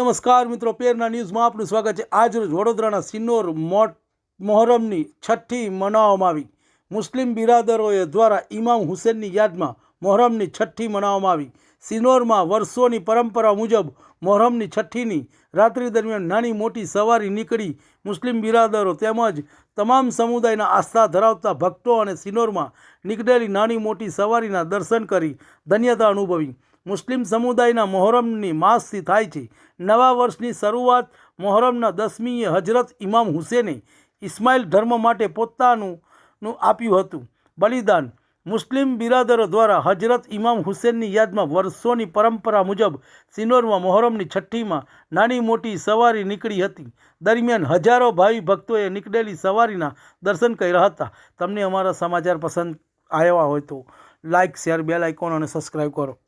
નમસ્કાર મિત્રો, પેરના ન્યૂઝમાં આપનું સ્વાગત છે। આજરોજ વડોદરાના સિનોર મોહરમની છઠ્ઠી મનાવવામાં આવી। મુસ્લિમ બિરાદરોએ દ્વારા ઇમામ હુસેનની યાદમાં મોહરમની છઠ્ઠી મનાવવામાં આવી। સિનોરમાં વર્ષોની પરંપરા મુજબ મોહરમની છઠ્ઠીની રાત્રિ દરમિયાન નાની મોટી સવારી નીકળી મુસ્લિમ બિરાદરો તેમજ તમામ સમુદાયના આસ્થા ધરાવતા ભક્તો અને સિનોરમાં નીકળેલી નાની મોટી સવારીના દર્શન કરી ધન્યતા અનુભવી। મુસ્લિમ સમુદાયના મોહરમની માસથી થાય છે। નવા વર્ષની શરૂઆત મોહરમના 10મીએ હજરત ઇમામ હુસેને ઇસ્માઇલ ધર્મ માટે પોતાનું આપ્યું હતું બલિદાન। મુસ્લિમ બિરાદરો દ્વારા હજરત ઇમામ હુસેનની યાદમાં વર્ષોની પરંપરા મુજબ સિનોરમાં મોહરમની છઠ્ઠીમાં નાની મોટી સવારી નીકળી હતી। દરમિયાન હજારો ભાવિ ભક્તોએ નીકળેલી સવારીના દર્શન કર્યા હતા। તમને અમારા સમાચાર પસંદ આવ્યા હોય તો લાઇક, શેર, બેલ આઇકોન અને સબસ્ક્રાઈબ કરો।